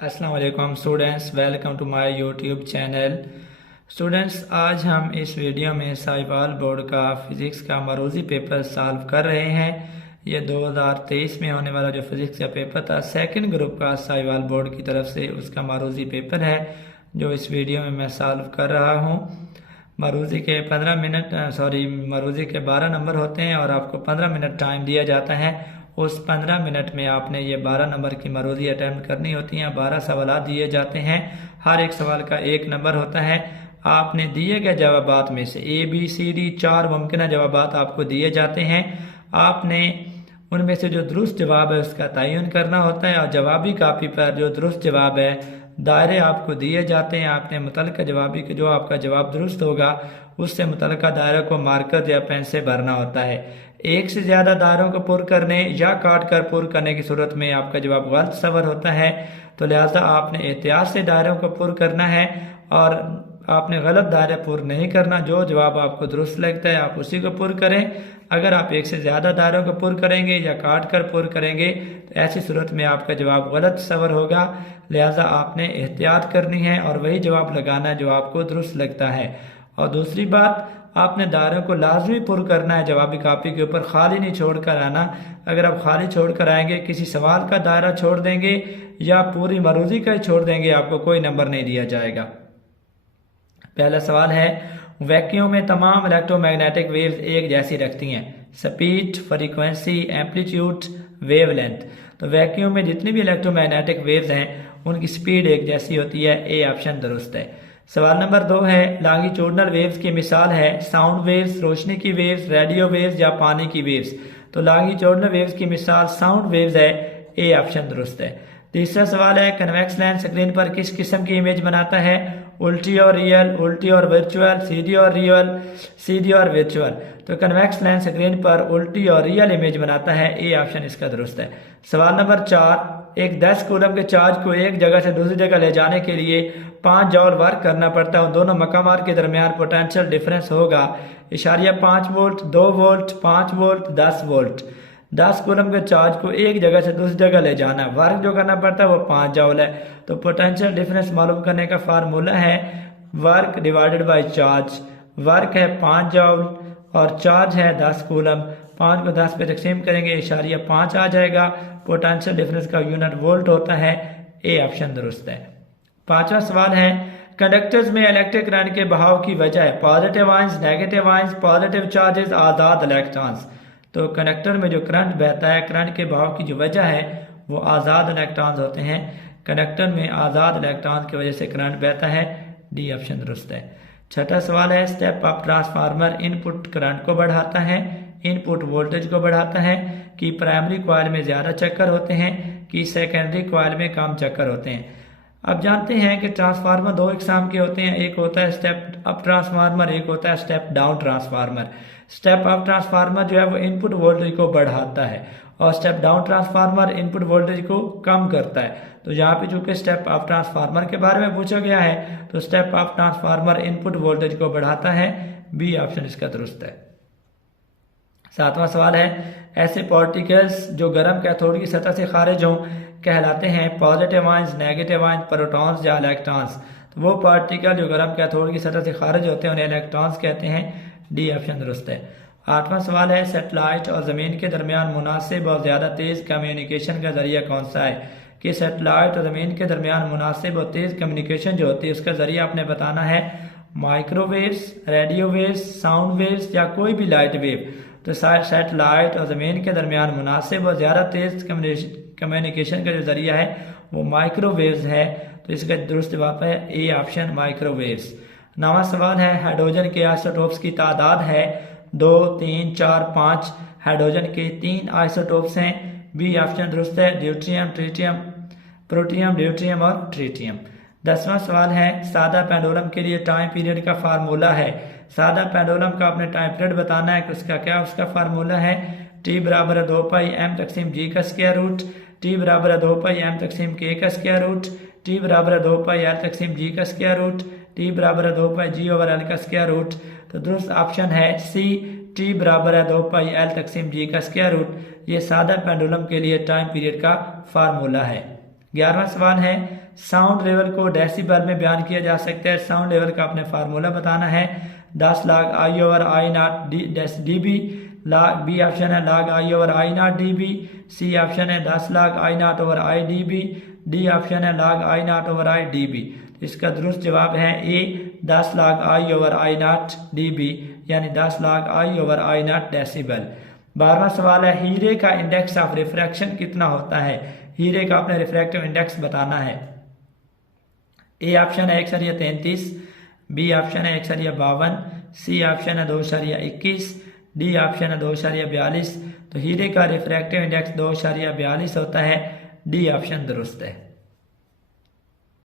अस्सलाम वालेकुम students, welcome to my YouTube channel. Students, आज हम इस वीडियो में साहिवाल बोर्ड का फिज़िक्स का मरूज़ी पेपर सॉल्व कर रहे हैं। ये 2023 में होने वाला जो फिज़िक्स का पेपर था सेकंड ग्रुप का साहिवाल बोर्ड की तरफ से, उसका मरूज़ी पेपर है जो इस वीडियो में मैं सॉल्व कर रहा हूँ। मरूज़ी के 12 नंबर होते हैं और आपको 15 मिनट टाइम दिया जाता है। उस 15 मिनट में आपने ये 12 नंबर की मरूज़ी अटैम्प्ट करनी होती हैं। 12 सवाल दिए जाते हैं, हर एक सवाल का 1 नंबर होता है। आपने दिए गए जवाबात में से ABCD 4 मुमकिन जवाबात आपको दिए जाते हैं। आपने उनमें से जो दुरुस्त जवाब है उसका तयन करना होता है और जवाबी कापी पर जो दुरुस्त जवाब है दायरे आपको दिए जाते हैं। आपने मुतलका जवाबी के जो आपका जवाब दुरुस्त होगा उससे मुतलका दायरे को मार्कर या पेन से भरना होता है। एक से ज़्यादा दायरों को पुर करने या काट कर पुर करने की सूरत में आपका जवाब गलत सवर होता है, तो लिहाजा आपने एहतियात से दायरों को पुर करना है और आपने गलत दायरे पुर नहीं करना। जो जवाब आपको दुरुस्त लगता है आप उसी को पुर करें। अगर आप एक से ज़्यादा दायरों को पुर करेंगे या काट कर पुर करेंगे तो ऐसी सूरत में आपका जवाब गलत सवर होगा। लिहाजा आपने एहतियात करनी है और वही जवाब लगाना है जो आपको दुरुस्त लगता है। और दूसरी बात, आपने दायरों को लाजमी पुर करना है, जवाबी कापी के ऊपर खाली नहीं छोड़ कर आना। अगर आप खाली छोड़ कर आएंगे, किसी सवाल का दायरा छोड़ देंगे या पूरी मरूज़ी का ही छोड़ देंगे, आपको कोई नंबर नहीं दिया जाएगा। पहला सवाल है, वैक्यूम में तमाम इलेक्ट्रोमैग्नेटिक वेव्स एक जैसी रखती हैं, स्पीड, फ्रीक्वेंसी, एम्पलीट्यूड, वेवलेंथ। तो वैक्यूम में जितनी भी इलेक्ट्रोमैग्नेटिक वेव्स हैं उनकी स्पीड एक जैसी होती है। ए ऑप्शन दुरुस्त है। सवाल नंबर 2 है, लॉन्गिट्यूडनल वेव्स की मिसाल है साउंड वेव्स, रोशनी की वेव्स, रेडियो वेव्स या पानी की वेव्स। तो लॉन्गिट्यूडनल वेव्स की मिसाल साउंड वेव्स है। ए ऑप्शन दुरुस्त है। तीसरा सवाल है, कन्वेक्स लेंस स्क्रीन पर किस किस्म की इमेज बनाता है, उल्टी और रियल, उल्टी और वर्चुअल, सीधी और रियल, सीधी और वर्चुअल। तो कन्वेक्स लेंस स्क्रीन पर उल्टी और रियल इमेज बनाता है। ए ऑप्शन इसका दुरुस्त है। सवाल नंबर 4, एक 10 कूलम के चार्ज को एक जगह से दूसरी जगह ले जाने के लिए 5 जॉल वर्क करना पड़ता है और दोनों मकामात के दरमियान पोटेंशियल डिफरेंस होगा *5 volt, 2 volt, 5 volt, 10 volt. 10 coulomb के चार्ज को एक जगह से दूसरी जगह ले जाना, वर्क जो करना पड़ता है वो 5 जॉल है। तो पोटेंशियल डिफरेंस मालूम करने का फार्मूला है work divided by charge. Work है 5 जॉल और चार्ज है 10 कूलम। 5 को 10 पे तकसीम करेंगे *5 आ जाएगा। पोटेंशियल डिफरेंस का यूनिट वोल्ट होता है। ए ऑप्शन दुरुस्त है। पांचवा सवाल है, कंडक्टर्स में इलेक्ट्रिक करंट के बहाव की वजह है positive ions, negative ions, positive charges, आज़ाद इलेक्ट्रॉन्स। तो कंडक्टर में जो करंट बहता है, करंट के बहाव की जो वजह है वो आज़ाद इलेक्ट्रॉन्स होते हैं। कंडक्टर में आज़ाद इलेक्ट्रॉन्स की वजह से करंट बहता है। डी ऑप्शन दुरुस्त है। छठा सवाल है, step up transformer input current को बढ़ाता है, इनपुट वोल्टेज को बढ़ाता है, कि प्राइमरी कॉइल में ज़्यादा चक्कर होते हैं कि सेकेंडरी कॉइल में कम चक्कर होते हैं। अब जानते हैं कि ट्रांसफार्मर 2 इकसाम के होते हैं, एक होता है स्टेप अप ट्रांसफार्मर, एक होता है step down transformer. Step up transformer जो है वो इनपुट वोल्टेज को बढ़ाता है और step down transformer input voltage को कम करता है। तो यहाँ पे चूंकि स्टेप अप ट्रांसफार्मर के बारे में पूछा गया है तो step up transformer input voltage को बढ़ाता है। बी ऑप्शन इसका दुरुस्त है। सातवां सवाल है, ऐसे पार्टिकल्स जो गर्म कैथोड की सतह से खारिज हों कहलाते हैं positive ions, negative ions, protons या इलेक्ट्रॉन्स। तो वो पार्टिकल जो गर्म कैथोड की सतह से खारिज होते हैं उन्हें इलेक्ट्रॉन्स कहते हैं। डी ऑप्शन दुरुस्त है। आठवां सवाल है, सैटेलाइट और ज़मीन के दरमियान मुनासिब और ज़्यादा तेज़ कम्युनिकेशन का जरिया कौन सा है, कि सैटेलाइट और ज़मीन के दरमियान मुनासिब और तेज़ कम्युनिकेशन जो होती है उसका जरिया आपने बताना है microwaves, radio waves, sound waves या कोई भी लाइट वेव। तो सैटेलाइट और ज़मीन के दरमियान मुनासिब और ज़्यादा तेज़ कम्युनिकेशन का जो जरिया है वो माइक्रोवेव्स है। तो इसका दुरुस्त जवाब है ए ऑप्शन माइक्रोवेव्स। 9वां सवाल है, हाइड्रोजन के आइसोटोप्स की तादाद है 2, 3, 4, 5। हाइड्रोजन के 3 आइसोटोप्स हैं। बी ऑप्शन दुरुस्त है, ड्यूट्रियम, ट्रिटियम, प्रोटियम, ड्यूट्रियम और ट्रिटियम। 10वां सवाल है, सादा पेंडुलम के लिए टाइम पीरियड का फार्मूला है। सादा पेंडुलम का आपने टाइम पीरियड बताना है कि उसका फार्मूला है T बराबर 2 पाई m तकसीम g का स्क्वायर रूट, T बराबर 2 पाई m तकसीम k का स्क्वायर रूट, T बराबर 2 पाई l तकसीम g का स्क्वायर रूट, T बराबर 2 पाई g ओवर l का स्क्वायर रूट। तो दुरुस्त ऑप्शन है सी, T बराबर 2 पाई l तकसीम g का स्क्वायर रूट। ये सादा पेंडुलम के लिए टाइम पीरियड का फार्मूला है। 11वां सवाल है साउंड लेवल को डेसिबल में बयान किया जा सकता है। साउंड लेवल का आपने फार्मूला बताना है 10 log I over I naught dB। B option है log I over I naught dB। C option है 10 log I naught over I dB। D option है log I naught over I dB। इसका दुरुस्त जवाब है A 10 log I over I naught dB, यानी 10 log I over I naught decibel. 12वां सवाल है हीरे का इंडेक्स ऑफ रिफ्रैक्शन कितना होता है। हीरे का आपने रिफ्रैक्टिव इंडेक्स बताना है। ए ऑप्शन है 1.33, बी ऑप्शन है 1.52, सी ऑप्शन है 2.21, डी ऑप्शन है 2.42। तो हीरे का रिफ्रैक्टिव इंडेक्स 2.42 होता है। डी ऑप्शन दुरुस्त है।